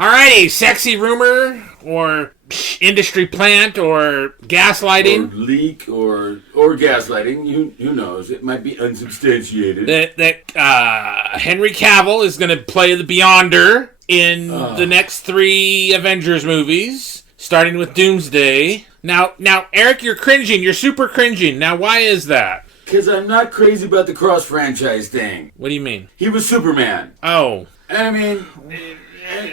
Alrighty, sexy rumor or industry plant or gaslighting. Or leak or gaslighting. Who knows? It might be unsubstantiated. That Henry Cavill is going to play the Beyonder in the next 3 Avengers movies, starting with Doomsday. Now, Eric, you're cringing. You're super cringing. Now, why is that? Because I'm not crazy about the cross-franchise thing. What do you mean? He was Superman. Oh. I mean...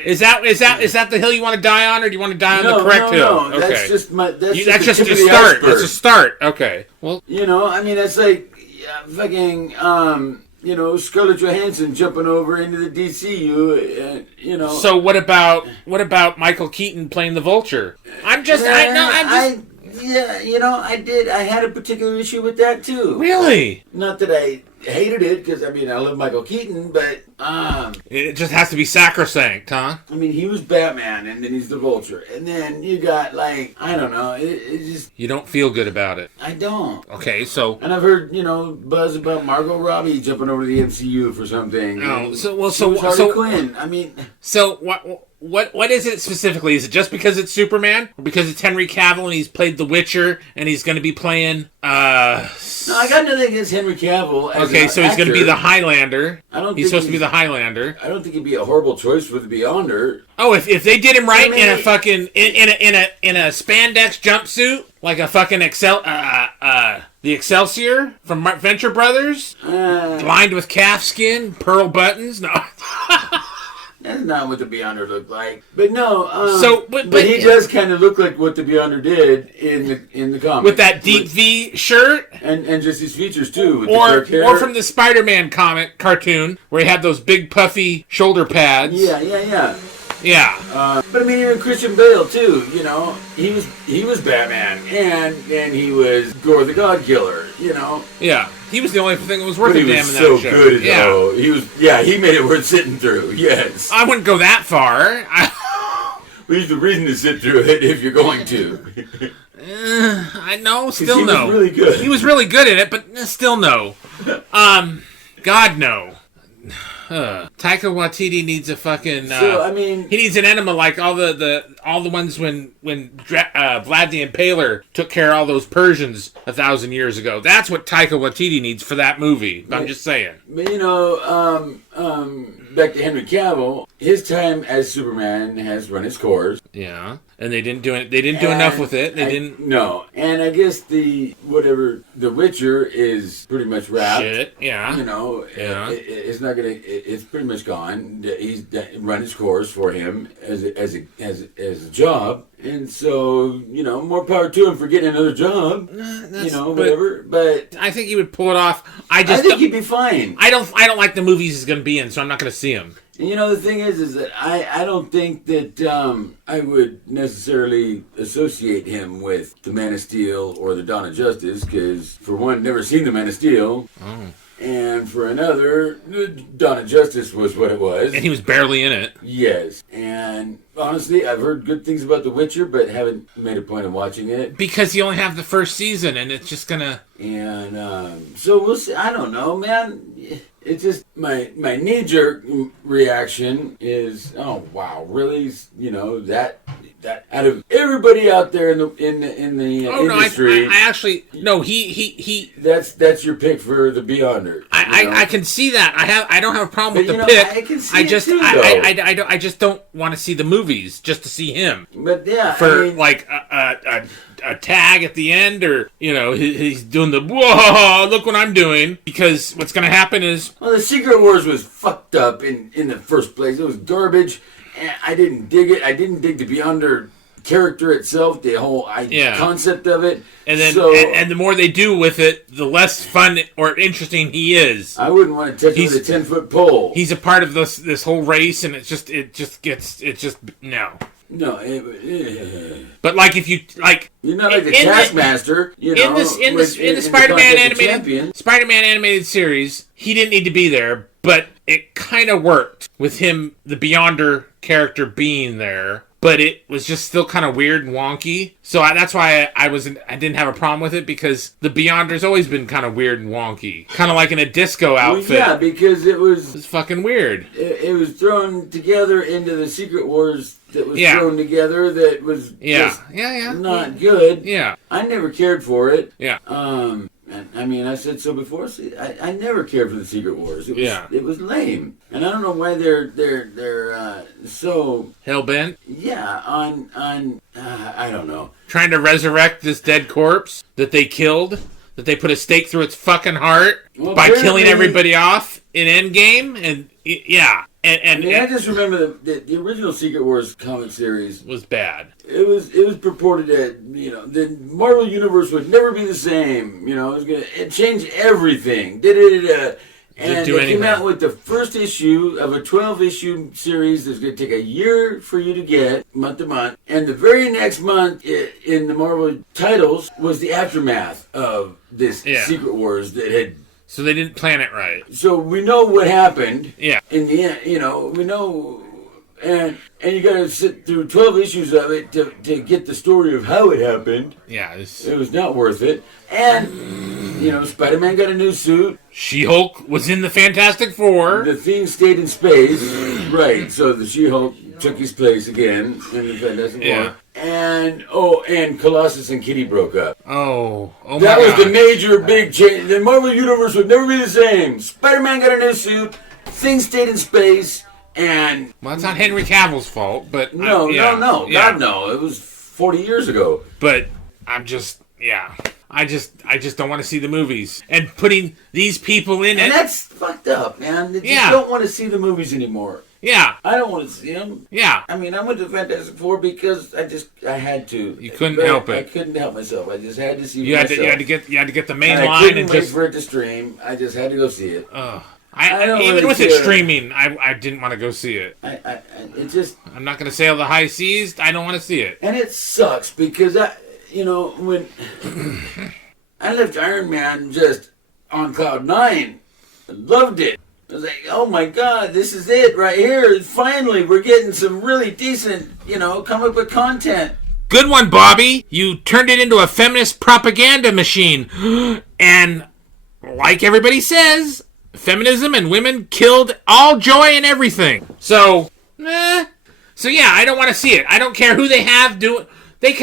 Is that the hill you want to die on, or do you want to die on the correct hill? No, that's just that's just a start. That's a start. Okay. Well, I mean, that's like fucking Scarlett Johansson jumping over into the DCU. So what about Michael Keaton playing the Vulture? I had a particular issue with that too. Really? Not that I hated it, because I love Michael Keaton, but it just has to be sacrosanct, huh? I mean, he was Batman, and then he's the Vulture, and then you got I don't know, it just... You don't feel good about it. I don't. Okay, so... And I've heard buzz about Margot Robbie jumping over to the MCU for something. Oh, Harley Quinn. I mean, so what is it specifically? Is it just because it's Superman, or because it's Henry Cavill and he's played The Witcher and he's going to be playing? No, I got nothing against Henry Cavill. Okay, so he's going to be the Highlander. He's supposed to be the Highlander. I don't think it'd be a horrible choice for the Beyonder. Oh, if they did him right in a fucking in a spandex jumpsuit like a fucking the Excelsior from Venture Brothers, lined with calf skin, pearl buttons. No. That's not what the Beyonder looked like. But no, but he does kind of look like what the Beyonder did in the comics. With that deep V shirt. And just his features too. With or the dark hair. Or from the Spider-Man cartoon where he had those big puffy shoulder pads. Yeah. Yeah. But I mean, even Christian Bale too. He was Batman, and he was Gore the God Killer. Yeah. He was the only thing that was worth a damn in that show. He was so good, though. Yeah. He made it worth sitting through, yes. I wouldn't go that far. Well, he's the reason to sit through it if you're going to. I know, still no. He was really good. He was really good in it, but still no. God, no. Taika Waititi needs a fucking. He needs an enema like all the ones when Vlad the Impaler took care of all those Persians 1,000 years ago. That's what Taika Waititi needs for that movie. I'm just saying. But back to Henry Cavill, his time as Superman has run its course. Yeah, and they didn't do it. They didn't do enough with it. No, and I guess The Witcher is pretty much wrapped. Shit. Yeah. It's not gonna. It's pretty much gone. He's run his course for him as a job, and so more power to him for getting another job. Whatever. But I think he would pull it off. I think he'd be fine. I don't like the movies he's going to be in, so I'm not going to see him. And the thing is that I don't think that I would necessarily associate him with the Man of Steel or the Dawn of Justice, because for one, never seen the Man of Steel. Oh. And for another, Dawn of Justice was what it was. And he was barely in it. Yes. And honestly, I've heard good things about The Witcher, but haven't made a point of watching it. Because you only have the first season, and it's just gonna... And so we'll see. I don't know, man. It's just my knee-jerk reaction is, oh, wow, really? That out of everybody out there in the industry, I actually no. He. That's your pick for the Beyonder. I can see that. I don't have a problem with the pick. I can see it too, though. I just don't want to see the movies just to see him. But yeah, for a tag at the end, or he's doing the whoa, look what I'm doing, because what's going to happen is, well, the Secret Wars was fucked up in the first place. It was garbage, and I didn't dig it. I didn't dig the Beyonder character itself, the whole concept of it. And then, and the more they do with it, the less fun or interesting he is. I wouldn't want to touch him with a 10-foot pole. He's a part of this whole race, and no. No, but if you you're not like the Taskmaster, in the Spider-Man animated series, he didn't need to be there, but it kind of worked with him, the Beyonder character being there. but it was just still kind of weird and wonky. So that's why I didn't have a problem with it, because the Beyonder's always been kind of weird and wonky, kind of like in a disco outfit. Well, yeah, because it was fucking weird. It was thrown together into the Secret Wars that was thrown together that was just not good. Yeah, I never cared for it. Yeah. I mean, I said so before. See, I never cared for the Secret Wars. It was lame, and I don't know why they're so hell bent. Yeah, on I don't know, trying to resurrect this dead corpse that they killed, that they put a stake through its fucking heart by killing everybody off in Endgame, and yeah. And I just remember the original Secret Wars comic series was bad. It was purported that, you know, the Marvel Universe would never be the same. You know, it was going to change everything. And they came out with the first issue of a 12-issue series that's going to take a year for you to get, month to month. And the very next month in the Marvel titles was the aftermath of this Secret Wars that had... So they didn't plan it right. So we know what happened. Yeah. In the end, you know, we know... And you got to sit through 12 issues of it to get the story of how it happened. Yeah. It was not worth it. And, you know, Spider-Man got a new suit. She-Hulk was in the Fantastic Four. The Thing stayed in space. Right. So the She-Hulk took his place again in the Fantastic Four. And Colossus and Kitty broke up. Oh my That was God. the major big change. The Marvel Universe would never be the same. Spider-Man got a new suit. Thing stayed in space. And well, it's not Henry Cavill's fault, but no. God, no. It was 40 years ago. But I'm just, I just don't want to see the movies. And putting these people in it. And that's fucked up, man. You don't want to see the movies anymore. Yeah. I don't want to see them. Yeah. I mean, I went to Fantastic Four because I had to. You couldn't help it. I couldn't help myself. I just had to see you myself. You had to get the main and line. I couldn't and wait just for it to stream. I just had to go see it. Even with it streaming, I didn't want to go see it. It just... I'm not going to sail the high seas. I don't want to see it. And it sucks because, when I left Iron Man just on cloud 9, I loved it. I was like, oh my God, this is it right here. Finally, we're getting some really decent, comic book content. Good one, Bobby. You turned it into a feminist propaganda machine. And like everybody says... feminism and women killed all joy and everything. So yeah, I don't want to see it. I don't care who they have do it. They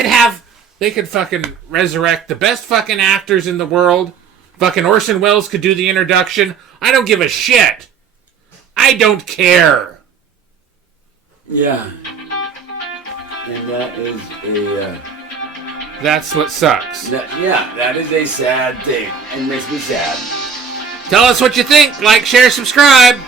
could fucking resurrect the best fucking actors in the world. Fucking Orson Welles could do the introduction. I don't give a shit. I don't care. Yeah. And that is a... That's what sucks. That is a sad thing. And makes me sad. Tell us what you think. Like, share, subscribe.